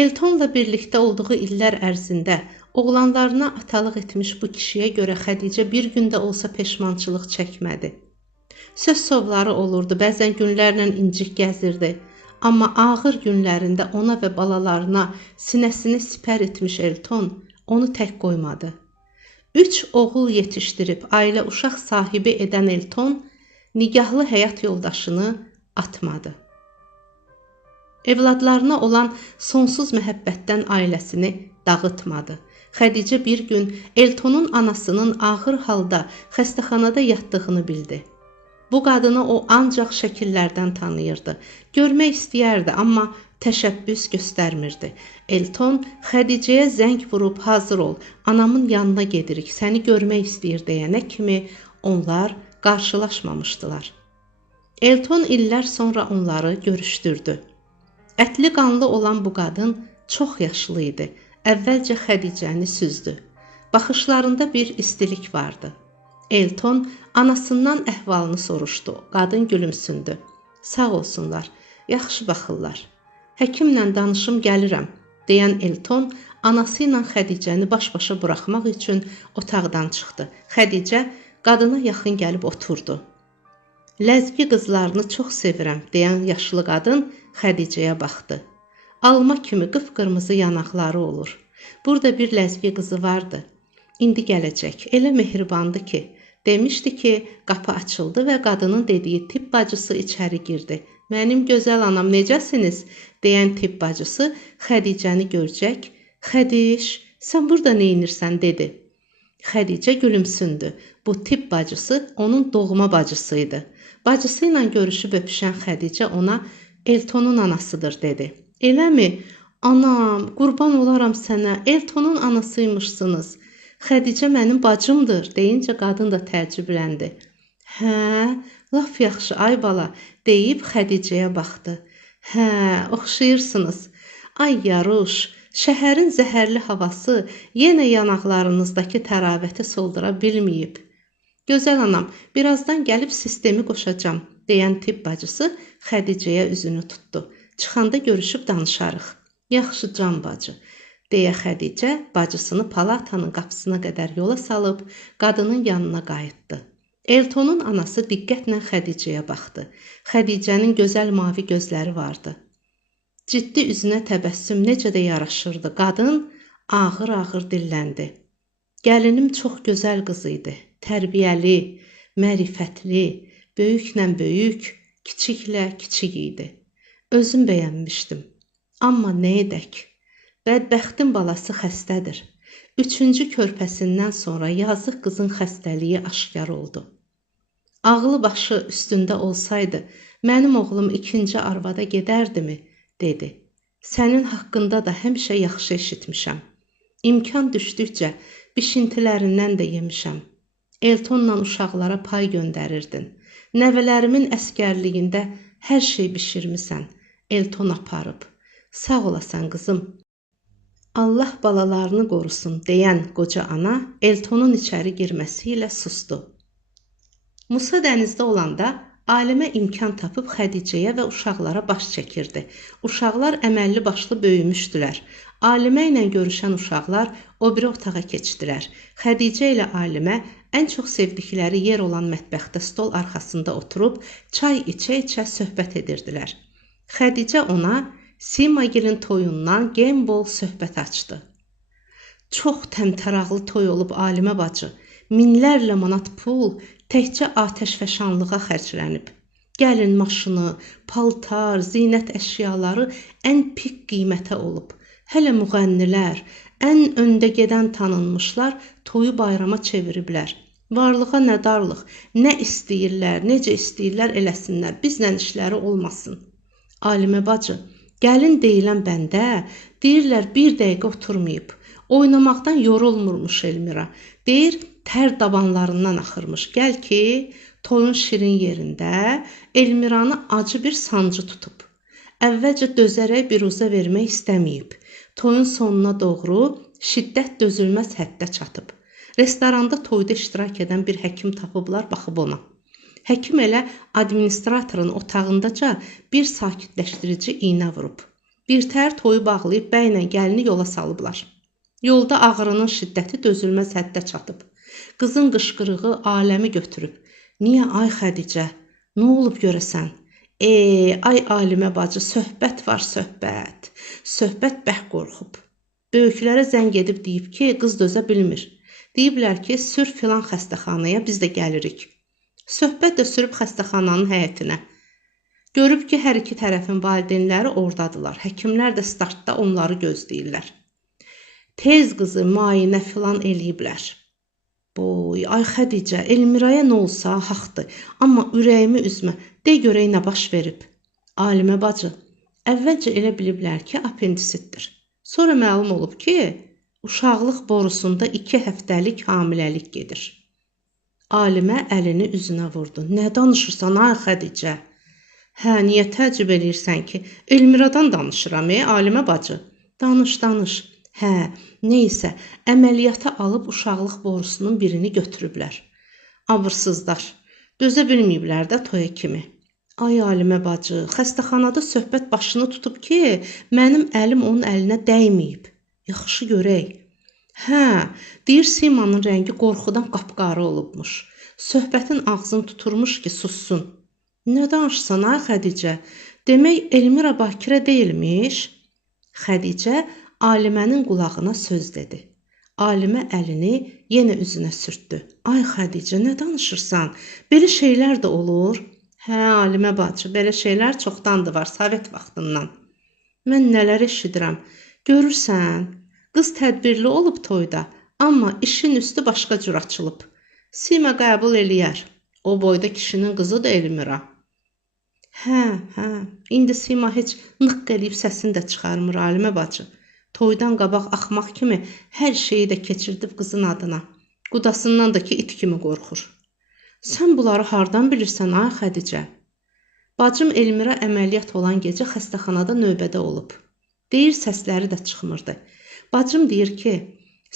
Eltonla birlikdə olduğu illər ərzində oğlanlarına atalıq etmiş bu kişiyə görə Xədicə bir gün də olsa peşmançılıq çəkmədi. Söz sovları olurdu, bəzən günlərlə incik gəzirdi. Amma ağır günlərində ona və balalarına sinəsini sipər etmiş Elton onu tək qoymadı. 3 oğul yetişdirib ailə uşaq sahibi edən Elton nigahlı həyat yoldaşını atmadı. Evladlarına olan sonsuz məhəbbətdən ailəsini dağıtmadı. Xədicə bir gün Eltonun anasının ağır halda xəstəxanada yatdığını bildi. Bu qadını o ancaq şəkillərdən tanıyırdı. Görmək istəyərdi, amma təşəbbüs göstərmirdi. Elton Xədicəyə zəng vurub hazır ol, anamın yanına gedirik, səni görmək istəyir deyənə kimi onlar qarşılaşmamışdılar. Elton illər sonra onları görüşdürdü. Ətli qanlı olan bu qadın çox yaşlı idi. Əvvəlcə Xədicəni süzdü. Baxışlarında bir istilik vardı. Elton anasından əhvalını soruşdu. Qadın gülümsündü. Sağ olsunlar, yaxşı baxırlar. Həkimlə danışım gəlirəm, deyən Elton anası ilə Xədicəni baş-başa buraxmaq üçün otaqdan çıxdı. Xədicə qadına yaxın gəlib oturdu. Ləzgi qızlarını çox sevirəm, deyən yaşlı qadın Xədicəyə baxdı. Alma kimi qıpqırmızı yanaqları olur. Burada bir ləzgi qızı vardı. İndi gələcək, elə mehribandı ki, demişdi ki, qapı açıldı və qadının dediyi tibb bacısı içəri girdi. Mənim gözəl anam, necəsiniz? Deyən tibb bacısı Xədicəni görəcək. Xədiş, sən burada neynirsən, dedi. Xədicə gülümsündü. Bu tibb bacısı onun doğma bacısıydı. Bacısı ilə görüşüb öpüşən Xədicə ona Eltonun anasıdır, dedi. Eləmi? Anam, qurban olaram sənə, Eltonun anasıymışsınız. Xədicə mənim bacımdır, deyincə qadın da təəccübləndi. Hə, laf yaxşı, ay bala, deyib Xədicəyə baxdı. Hə, oxşayırsınız. Ay yaruş, şəhərin zəhərli havası yenə yanaqlarınızdakı təravəti soldura bilməyib. Gözəl anam, birazdan gəlib sistemi qoşacam, deyən tibb bacısı Xədicəyə üzünü tutdu. Çıxanda görüşüb danışarıq. Yaxşı can bacı, deyə Xədicə bacısını palatanın qapısına qədər yola salıb qadının yanına qayıtdı. Eltonun anası diqqətlə Xədicəyə baxdı. Xədicənin gözəl mavi gözləri vardı. Ciddi üzünə təbəssüm necə də yaraşırdı. Qadın ağır-ağır dilləndi. Gəlinim çox gözəl qız idi. Tərbiyəli, mərifətli, böyüklə böyük, kiçiklə kiçik idi. Özüm bəyənmişdim. Amma nə edək? Bədbəxtin balası xəstədir. 3-cü körpəsindən sonra yazıq qızın xəstəliyi aşkar oldu. Ağlı başı üstündə olsaydı, mənim oğlum 2-ci arvada gedərdimi, dedi. Sənin haqqında da həmişə yaxşı eşitmişəm. İmkan düşdükcə bişintilərindən də yemişəm. Eltonla uşaqlara pay göndərirdin. Nəvələrimin əskərliyində hər şey bişirmisən. Elton aparıb. Sağ olasan qızım. Allah balalarını qorusun, deyən qoca ana Eltonun içəri girməsi ilə susdu. Musa dənizdə olanda alimə imkan tapıb Xədicəyə və uşaqlara baş çəkirdi. Uşaqlar əməlli başlı böyümüşdülər. Alimə ilə görüşən uşaqlar o biri otağa keçdilər. Xədicə ilə alimə ən çox sevdikləri yer olan mətbəxdə stol arxasında oturub çay içə-içə söhbət edirdilər. Xədicə ona Simagilin toyundan genbol söhbət açdı. Çox təmtəraqlı toy olub alimə bacı. Minlərlə manat pul təkcə atəşfəşanlığa xərclənib. Gəlin maşını, paltar, zinət əşyaları ən pik qiymətə olub. Hələ müğənnilər, ən öndə gedən tanınmışlar toyu bayrama çeviriblər. Varlığa nə darlıq, nə istəyirlər, necə istəyirlər eləsinlər, bizlə işləri olmasın. Alimə bacı, gəlin deyilən bəndə, deyirlər bir dəqiqə oturmayıb. Oynamaqdan yorulmurmuş Elmira. Deyir, tər dabanlarından axırmış. Gəl ki, toyun şirin yerində Elmiranı acı bir sancı tutub. Əvvəlcə dözərək biruzə vermək istəməyib. Toyun sonuna doğru şiddət dözülməz həddə çatıb. Restoranda toyda iştirak edən bir həkim tapıblar, baxıb ona. Həkim elə administratorun otağındaca bir sakitləşdirici iynə vurub. Birtəhər toyu bağlayıb bəylə gəlini yola salıblar. Yolda ağrının şiddəti dözülməz həddə çatıb. Qızın qışqırığı aləmi götürüb. Niyə ay Xədicə? Nə olub görəsən? Ay Alimə bacı, söhbət var, söhbət. Söhbət bəh qorxub. Böyüklərə zəng edib deyib ki, qız dözə bilmir. Deyiblər ki, sür filan xəstəxanaya, biz də gəlirik. Söhbət də sürüb xəstəxananın həyətinə. Görüb ki, hər iki tərəfin valideynləri oradadılar. Həkimlər də startda onları gözləyirlər. Tez qızı müayinə filan eləyiblər. Boy, ay Xədicə, Elmiraya nə olsa haqdır, amma ürəyimi üzmə, de görək nə baş verib. Alimə bacı, əvvəlcə elə biliblər ki, apendisitdir. Sonra məlum olub ki, uşaqlıq borusunda 2 həftəlik hamiləlik gedir. Alimə əlini üzünə vurdu. Nə danışırsan, ay Xədicə? Hə, niyə təəccüb eləyirsən ki? Elmiradan danışıram, Alimə bacı. Danış. Hə, neysə, əməliyyata alıb uşaqlıq borusunun birini götürüblər. Abırsızlar, dözə bilməyiblər də toya kimi. Ay Alimə bacı, xəstəxanada söhbət başını tutub ki, mənim əlim onun əlinə dəyməyib. Yaxşı görək. Hə, deyir Simanın rəngi qorxudan qapqarı olubmuş. Söhbətin ağzını tuturmuş ki, sussun. Nə danışsan, ay Xədicə? Demək Elmira Bakirə deyilmiş? Xədicə Alimənin qulağına söz dedi. Alimə əlini yenə üzünə sürtdü. Ay Xədicə, nə danışırsan? Belə şeylər də olur. Hə, Alimə bacı, belə şeylər çoxdandır var, Sovet vaxtından. Mən nələr eşidirəm. Görürsən, qız tədbirli olub toyda, amma işin üstü başqa cür açılıb. Sima qəbul eləyər. O boyda kişinin qızı da Elmira. Hə, indi Sima heç nıq eləyib səsini də çıxarmır, Alimə bacı. Toydan qabaq axmaq kimi hər şeyi də keçirdib qızın adına. Qudasından da ki, it kimi qorxur. Sən bunları hardan bilirsən, ay Xədicə? Bacım Elmira əməliyyat olan gecə xəstəxanada növbədə olub. Deyir, səsləri də çıxmırdı. Bacım deyir ki,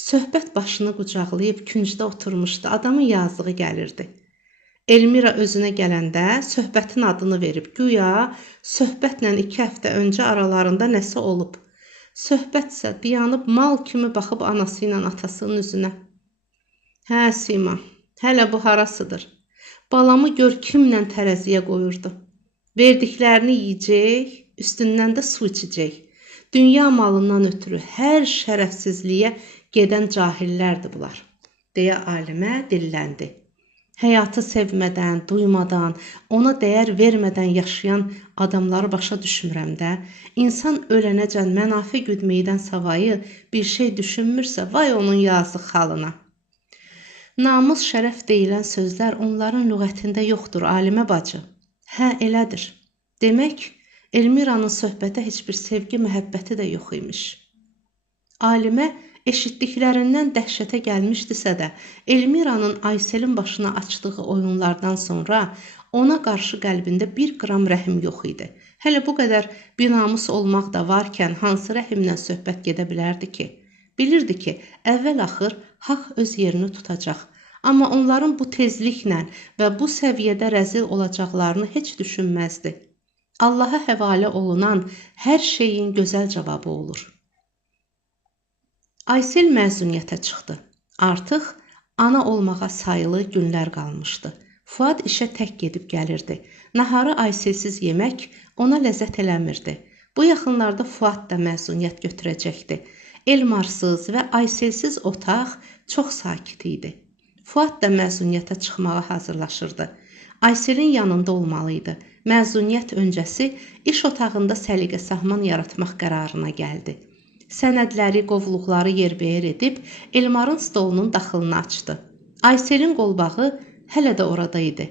söhbət başını qucaqlayıb küncdə oturmuşdu, adamın yazığı gəlirdi. Elmira özünə gələndə söhbətin adını verib, güya söhbətlə 2 həftə öncə aralarında nəsə olub. Söhbətsə dayanıb mal kimi baxıb anası ilə atasının üzünə. Hə Sima, hələ bu harasıdır. Balamı gör kimlə tərəziyə qoyurdu. Verdiklərini yeyəcək, üstündən də su içəcək. Dünya malından ötürü hər şərəfsizliyə gedən cahillərdir bunlar, deyə alimə dilləndi. Həyatı sevmədən, duymadan, ona dəyər vermədən yaşayan adamları başa düşmürəm də. İnsan ölənəcən mənafe güdməkdən savayı bir şey düşünmürsə, vay onun yazıq halına. Namus, şərəf deyilən sözlər onların lüğətində yoxdur, Alimə bacı. Hə, elədir. Demək, Elmiranın söhbətə heç bir sevgi, məhəbbəti də yox imiş. Alimə eşitdiklərindən dəhşətə gəlmişdisə də, Elmiranın Ayselin başına açdığı oyunlardan sonra ona qarşı qəlbində 1 qram rəhim yox idi. Hələ bu qədər binamus olmaq da varkən hansı rəhimlə söhbət gedə bilərdi ki? Bilirdi ki, əvvəl-axır haqq öz yerini tutacaq. Amma onların bu tezliklə və bu səviyyədə rəzil olacaqlarını heç düşünməzdi. Allaha həvalə olunan hər şeyin gözəl cavabı olur. Aysel məzuniyyətə çıxdı. Artıq ana olmağa sayılı günlər qalmışdı. Fuad işə tək gedib gəlirdi. Naharı Ayselsiz yemək ona ləzzət eləmirdi. Bu yaxınlarda Fuad da məzuniyyət götürəcəkdi. Elmarsız və Ayselsiz otaq çox sakit idi. Fuad da məzuniyyətə çıxmağa hazırlaşırdı. Ayselin yanında olmalıydı. Məzuniyyət öncəsi iş otağında səliqə-sahman yaratmaq qərarına gəldi. Sənədləri, qovluqları yerbəyər edib Elmarın stolunun daxılını açdı. Ayselin qolbağı hələ də orada idi.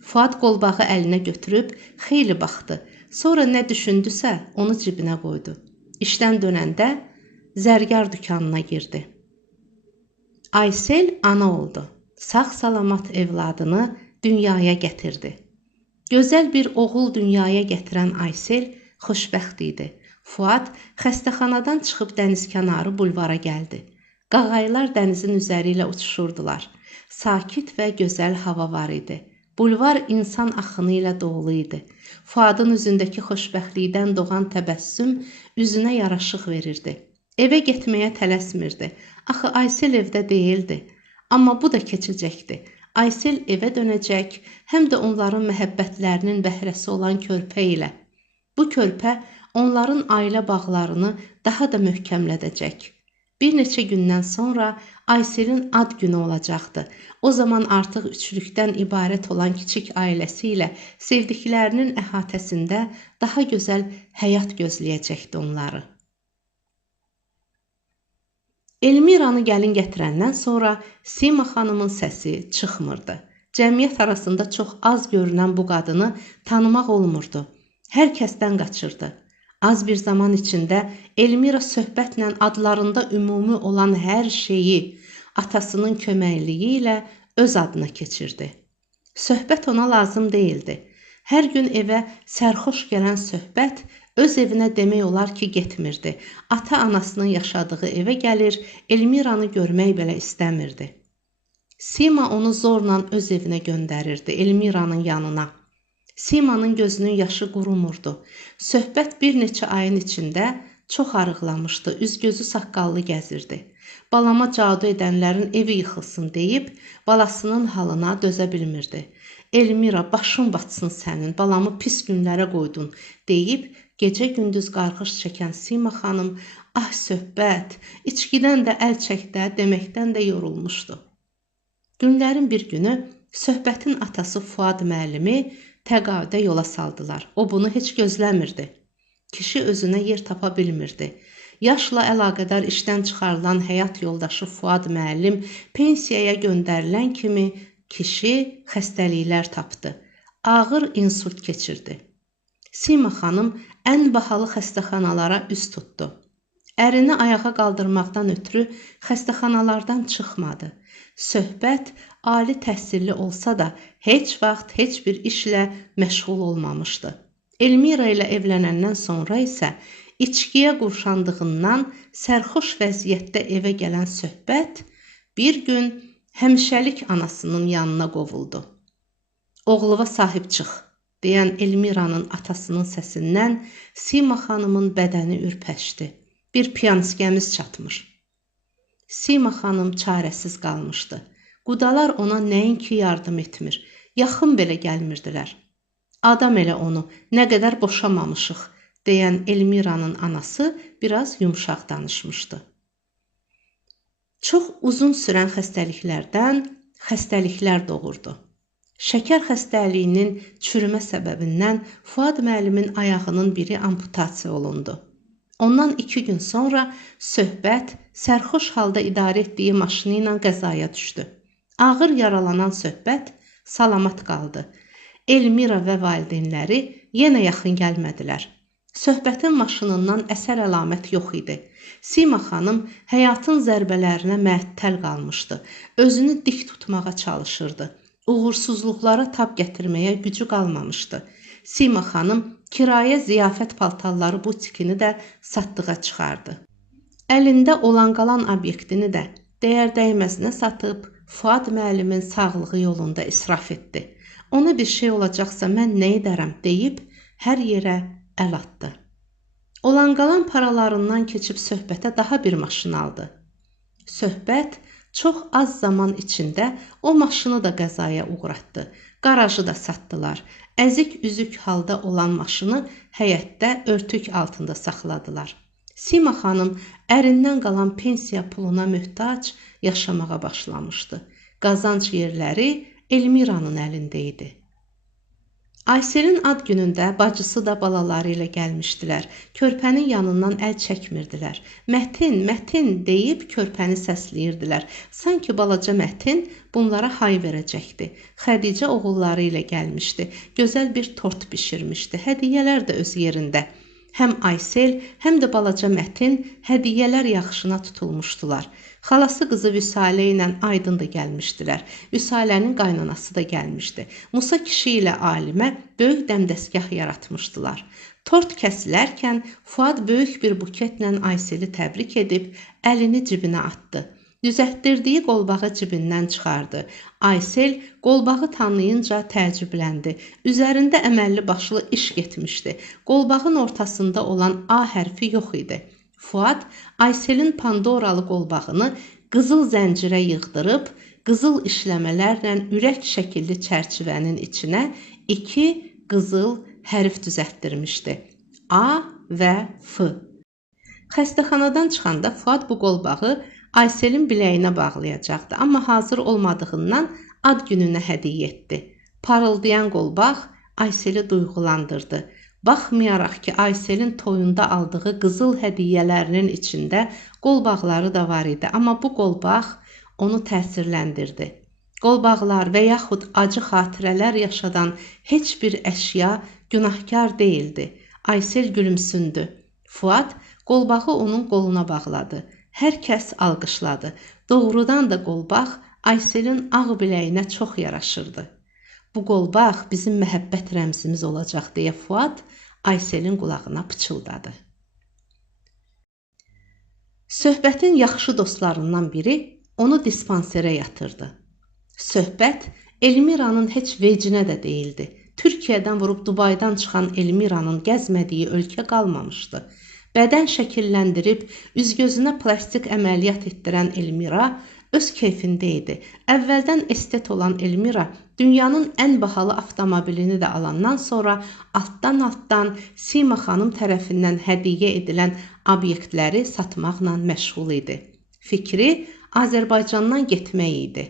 Fuad qolbağı əlinə götürüb xeyli baxdı. Sonra nə düşündüsə onu cibinə qoydu. İşdən dönəndə zərgar dükanına girdi. Aysel ana oldu. Sağ-salamat evladını dünyaya gətirdi. Gözəl bir oğul dünyaya gətirən Aysel xoşbəxt idi. Fuad xəstəxanadan çıxıb dənizkənarı bulvara gəldi. Qağayılar dənizin üzəri ilə uçuşurdular. Sakit və gözəl hava var idi. Bulvar insan axını ilə dolu idi. Fuadın üzündəki xoşbəxtlikdən doğan təbəssüm üzünə yaraşıq verirdi. Evə getməyə tələsmirdi. Axı Aysel evdə deyildi. Amma bu da keçəcəkdi. Aysel evə dönəcək, həm də onların məhəbbətlərinin bəhrəsi olan körpə ilə. Bu körpə onların ailə bağlarını daha da möhkəmlədəcək. Bir neçə gündən sonra Ayselin ad günü olacaqdı. O zaman artıq üçlükdən ibarət olan kiçik ailəsi ilə sevdiklərinin əhatəsində daha gözəl həyat gözləyəcəkdi onları. Elmiranı gəlin gətirəndən sonra Sima xanımın səsi çıxmırdı. Cəmiyyət arasında çox az görünən bu qadını tanımaq olmurdu. Hər kəsdən qaçırdı. Az bir zaman içində Elmira söhbətlə adlarında ümumi olan hər şeyi atasının köməkliyi ilə öz adına keçirdi. Söhbət ona lazım deyildi. Hər gün evə sərxoş gələn söhbət öz evinə demək olar ki, getmirdi. Ata-anasının yaşadığı evə gəlir, Elmiranı görmək belə istəmirdi. Sima onu zorla öz evinə göndərirdi, Elmiranın yanına. Simanın gözünün yaşı qurumurdu. Söhbət bir neçə ayın içində çox arıqlamışdı, üz-gözü saqqallı gəzirdi. Balama cadu edənlərin evi yıxılsın deyib, balasının halına dözə bilmirdi. Elmira, başın batsın sənin, balamı pis günlərə qoydun deyib, gecə-gündüz qarğış çəkən Sima xanım, ah söhbət, içkidən də əl çəkdə deməkdən də yorulmuşdu. Günlərin bir günü söhbətin atası Fuad müəllimi təqaüdə yola saldılar. O bunu heç gözləmirdi. Kişi özünə yer tapa bilmirdi. Yaşla əlaqədar işdən çıxarılan həyat yoldaşı Fuad müəllim pensiyaya göndərilən kimi kişi xəstəliklər tapdı. Ağır insult keçirdi. Sima xanım ən bahalı xəstəxanalara üz tutdu. Ərini ayağa qaldırmaqdan ötürü xəstəxanalardan çıxmadı. Söhbət ali təhsilli olsa da heç vaxt heç bir işlə məşğul olmamışdı. Elmira ilə evlənəndən sonra isə içkiyə qurşandığından sərxoş vəziyyətdə evə gələn söhbət bir gün həmişəlik anasının yanına qovuldu. Oğluva sahib çıx deyən Elmiranın atasının səsindən Sima xanımın bədəni ürpəşdi. Bir piyanskəmiz çatmır. Sima xanım çarəsiz qalmışdı. Qudalar ona nəinki yardım etmir, yaxın belə gəlmirdilər. Adam elə onu, nə qədər boşamamışıq, deyən Elmiranın anası biraz yumşaq danışmışdı. Çox uzun sürən xəstəliklərdən xəstəliklər doğurdu. Şəkər xəstəliyinin çürümə səbəbindən Fuad müəllimin ayağının biri amputasiya olundu. Ondan 2 gün sonra söhbət sərxoş halda idarə etdiyi maşını ilə qəzaya düşdü. Ağır yaralanan söhbət salamat qaldı. Elmira və valideynləri yenə yaxın gəlmədilər. Söhbətin maşınından əsər əlamət yox idi. Sima xanım həyatın zərbələrinə məəttəl qalmışdı. Özünü dik tutmağa çalışırdı. Uğursuzluqlara tab gətirməyə gücü qalmamışdı. Sima xanım kirayə ziyafət paltarları butikini də satdığa çıxardı. Əlində olan qalan obyektini də dəyər dəyməzinə satıb Fuad müəllimin sağlığı yolunda israf etdi. Ona bir şey olacaqsa mən nə edərəm deyib hər yerə əl atdı. Olan qalan paralarından keçib söhbətə daha bir maşın aldı. Söhbət çox az zaman içində o maşını da qəzaya uğratdı. Qarajı da satdılar. Əzik-üzük halda olan maşını həyətdə örtük altında saxladılar. Sima xanım ərindən qalan pensiya puluna möhtac yaşamağa başlamışdı. Qazanc yerləri Elmiranın əlində idi. Ayselin ad günündə bacısı da balaları ilə gəlmişdilər. Körpənin yanından əl çəkmirdilər. Mətin, Mətin deyib körpəni səsləyirdilər. Sanki balaca Mətin bunlara hay verəcəkdi. Xədicə oğulları ilə gəlmişdi. Gözəl bir tort bişirmişdi. Hədiyyələr də öz yerində. Həm Aysel, həm də balaca Mətin hədiyyələr yaxşına tutulmuşdular. Xalası qızı Vüsalə ilə Aydın da gəlmişdilər. Vüsalənin qaynanası da gəlmişdi. Musa kişi ilə Alimə böyük dəmdəsgah yaratmışdılar. Tort kəsilərkən Fuad böyük bir buketlə Ayseli təbrik edib əlini cibinə atdı. Düzəltdirdiyi qolbağı cibindən çıxardı. Aysel qolbağı tanıyınca təəccübləndi. Üzərində əməlli başlı iş getmişdi. Qolbağın ortasında olan A hərfi yox idi. Fuad Ayselin Pandoralı qolbağını qızıl zəncirə yığdırıb, qızıl işləmələrlə ürək şəkilli çərçivənin içinə 2 qızıl hərf düzəltdirmişdi. A və F. Xəstəxanadan çıxanda Fuad bu qolbağı Ayselin biləyinə bağlayacaqdı, amma hazır olmadığından ad gününə hədiyyə etdi. Parıldayan qolbaq Ayseli duyğulandırdı. Baxmayaraq ki, Ayselin toyunda aldığı qızıl hədiyyələrinin içində qolbaqları da var idi, amma bu qolbaq onu təsirləndirdi. Qolbaqlar və yaxud acı xatirələr yaşadan heç bir əşya günahkar deyildi. Aysel gülümsündü. Fuad qolbağı onun qoluna bağladı. Hər kəs alqışladı. Doğrudan da qolbaq Ayselin ağ biləyinə çox yaraşırdı. Bu qolbaq bizim məhəbbət rəmzimiz olacaq deyə Fuad Ayselin qulağına pıçıldadı. Söhbətin yaxşı dostlarından biri onu dispanserə yatırdı. Söhbət Elmiranın heç vecinə də deyildi. Türkiyədən vurub Dubaydan çıxan Elmiranın gəzmədiyi ölkə qalmamışdı. Bədən şəkilləndirib üz-gözünə plastik əməliyyat etdirən Elmira öz keyfində idi. Əvvəldən estet olan Elmira dünyanın ən bahalı avtomobilini də alandan sonra altdan Sima xanım tərəfindən hədiyyə edilən obyektləri satmaqla məşğul idi. Fikri Azərbaycandan getmək idi.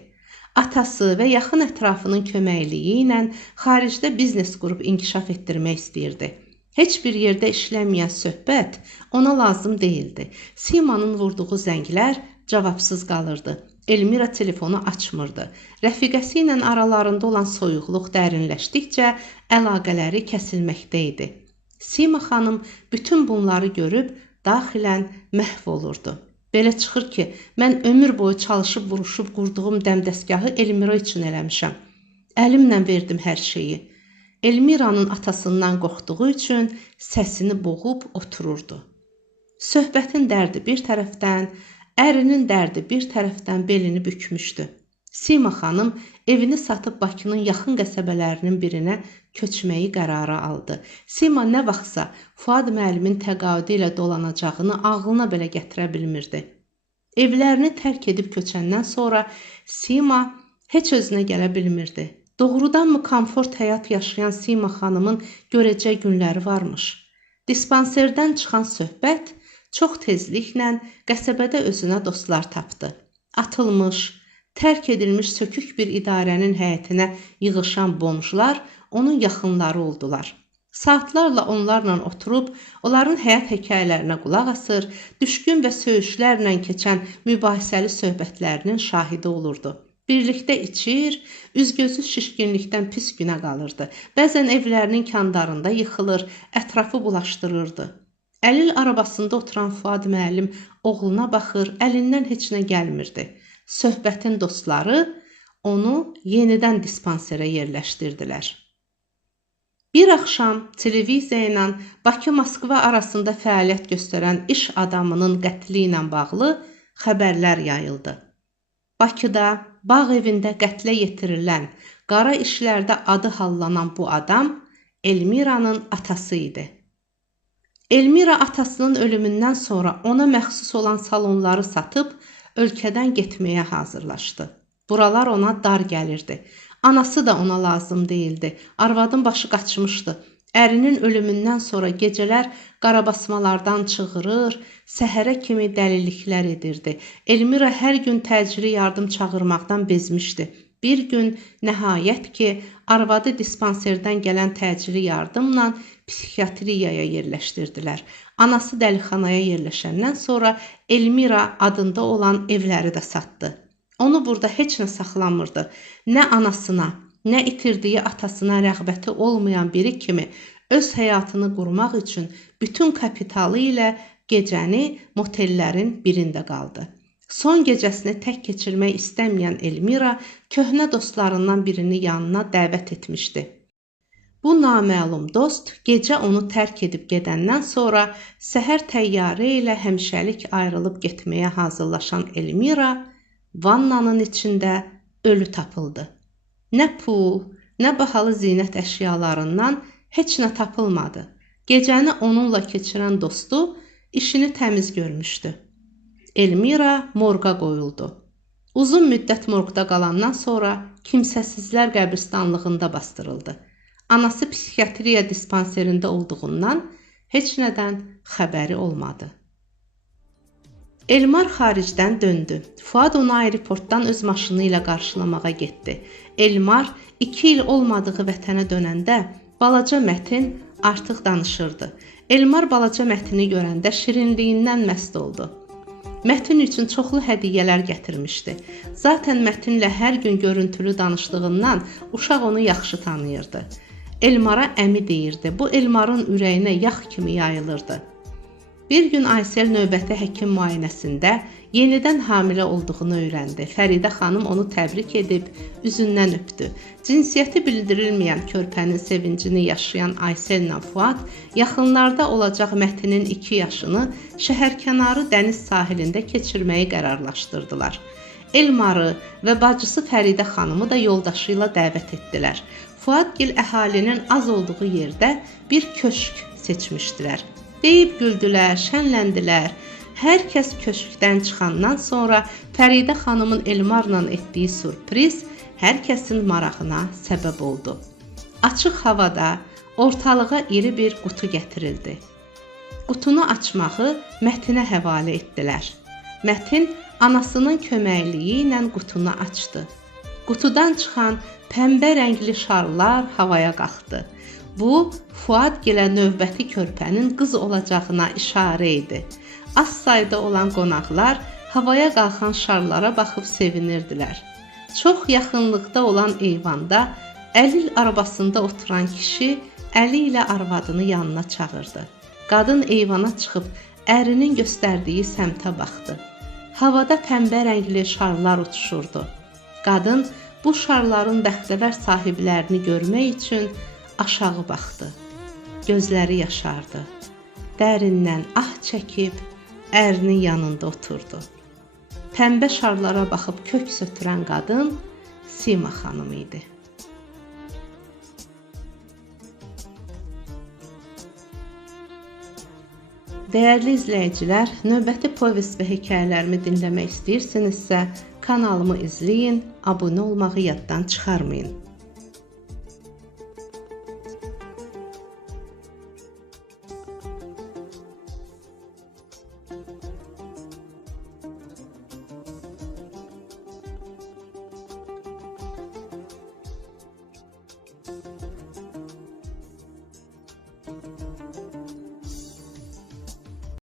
Atası və yaxın ətrafının köməkliyi ilə xaricdə biznes qurub inkişaf etdirmək istəyirdi. Heç bir yerdə işləməyən söhbət ona lazım deyildi. Simanın vurduğu zənglər cavabsız qalırdı. Elmira telefonu açmırdı. Rəfiqəsi ilə aralarında olan soyuqluq dərinləşdikcə əlaqələri kəsilməkdə idi. Sima xanım bütün bunları görüb daxilən məhv olurdu. Belə çıxır ki, mən ömür boyu çalışıb vuruşub qurduğum dəmdəsgahı Elmira üçün eləmişəm. Əlimlə verdim hər şeyi. Elmiranın atasından qorxduğu üçün səsini boğub otururdu. Söhbətin dərdi bir tərəfdən, ərinin dərdi bir tərəfdən belini bükmüşdü. Sima xanım evini satıb Bakının yaxın qəsəbələrinin birinə köçməyi qərara aldı. Sima nə vaxtsa Fuad müəllimin təqaüdü ilə dolanacağını ağlına belə gətirə bilmirdi. Evlərini tərk edib köçəndən sonra Sima heç özünə gələ bilmirdi. Doğrudanmı komfort həyat yaşayan Sima xanımın görəcək günləri varmış? Dispanserdən çıxan söhbət çox tezliklə qəsəbədə özünə dostlar tapdı. Atılmış, tərk edilmiş sökük bir idarənin həyətinə yığışan bomjlar onun yaxınları oldular. Saatlarla onlarla oturub, onların həyat hekayələrinə qulaq asır, düşkün və söyüşlərlə keçən mübahisəli söhbətlərinin şahidi olurdu. Birlikdə içir, üz-gözü şişkinlikdən pis günə qalırdı. Bəzən evlərinin kandarında yıxılır, ətrafı bulaşdırırdı. Əlil arabasında oturan Fuad müəllim oğluna baxır, əlindən heç nə gəlmirdi. Söhbətin dostları onu yenidən dispanserə yerləşdirdilər. Bir axşam televiziya ilə Bakı-Moskva arasında fəaliyyət göstərən iş adamının qətli ilə bağlı xəbərlər yayıldı. Bakıda, bağ evində qətlə yetirilən, qara işlərdə adı hallanan bu adam Elmiranın atası idi. Elmira atasının ölümündən sonra ona məxsus olan salonları satıb ölkədən getməyə hazırlaşdı. Buralar ona dar gəlirdi. Anası da ona lazım deyildi. Arvadın başı qaçmışdı. Ərinin ölümündən sonra gecələr qarabasmalardan çığırır, səhərə kimi dəliliklər edirdi. Elmira hər gün təcili yardım çağırmaqdan bezmişdi. Bir gün nəhayət ki, arvadı dispanserdən gələn təcili yardımla psixiatriyaya yerləşdirdilər. Anası dəlixanaya yerləşəndən sonra Elmira adında olan evləri də satdı. Onu burada heç nə saxlamırdı. Nə anasına, nə itirdiyi atasına rəğbəti olmayan biri kimi öz həyatını qurmaq üçün bütün kapitalı ilə gecəni motellərin birində qaldı. Son gecəsini tək keçirmək istəməyən Elmira köhnə dostlarından birini yanına dəvət etmişdi. Bu naməlum dost gecə onu tərk edib gedəndən sonra səhər təyyarə ilə həmişəlik ayrılıb getməyə hazırlaşan Elmira Vannanın içində ölü tapıldı. Nə pul, nə bahalı zinət əşyalarından heç nə tapılmadı. Gecəni onunla keçirən dostu işini təmiz görmüşdü. Elmira morqa qoyuldu. Uzun müddət morqda qalandan sonra kimsəsizlər qəbristanlığında bastırıldı. Anası psixiatriya dispanserində olduğundan heç nədən xəbəri olmadı. Elmar xaricdən döndü. Fuad onu aeroportdan öz maşını ilə qarşılamağa getdi. Elmar 2 il olmadığı vətənə dönəndə balaca Mətin artıq danışırdı. Elmar balaca Mətini görəndə şirinliyindən məst oldu. Mətin üçün çoxlu hədiyyələr gətirmişdi. Zaten Mətinlə hər gün görüntülü danışdığından uşaq onu yaxşı tanıyırdı. Elmara əmi deyirdi. Bu Elmarın ürəyinə yax kimi yayılırdı. Bir gün Aysel növbəti həkim müayinəsində yenidən hamilə olduğunu öyrəndi. Fəridə xanım onu təbrik edib üzündən öpdü. Cinsiyyəti bildirilməyən körpənin sevincini yaşayan Aysellə Fuad yaxınlarda olacaq Mətinin 2 yaşını şəhərkənarı dəniz sahilində keçirməyi qərarlaşdırdılar. Elmarı və bacısı Fəridə xanımı da yoldaşı ilə dəvət etdilər. Fuadgil əhalinin az olduğu yerdə bir köşk seçmişdilər. Deyib güldülər, şənləndilər. Hər kəs köşkdən çıxandan sonra Fəridə xanımın Elmarla etdiyi sürpriz hər kəsin marağına səbəb oldu. Açıq havada ortalığa iri bir qutu gətirildi. Qutunu açmağı Mətinə həvalə etdilər. Mətin anasının köməkliyi ilə qutunu açdı. Qutudan çıxan pəmbə rəngli şarlar havaya qalxdı. Bu, Fuadgilə növbəti körpənin qız olacağına işarə idi. Az sayda olan qonaqlar havaya qalxan şarlara baxıb sevinirdilər. Çox yaxınlıqda olan eyvanda əlil arabasında oturan kişi əli ilə arvadını yanına çağırdı. Qadın eyvana çıxıb ərinin göstərdiyi səmtə baxdı. Havada pəmbə rəngli şarlar uçuşurdu. Qadın bu şarların bəxtəvər sahiblərini görmək üçün aşağı baxdı. Gözləri yaşardı. Dərindən ah çəkib ərinin yanında oturdu. Pəmbə şarlara baxıb köks ötürən qadın Sima xanım idi. Dəyərli izləyicilər, növbəti povest və hekayələrimi dinləmək istəyirsinizsə, kanalımı izləyin, abunə olmağı yaddan çıxarmayın.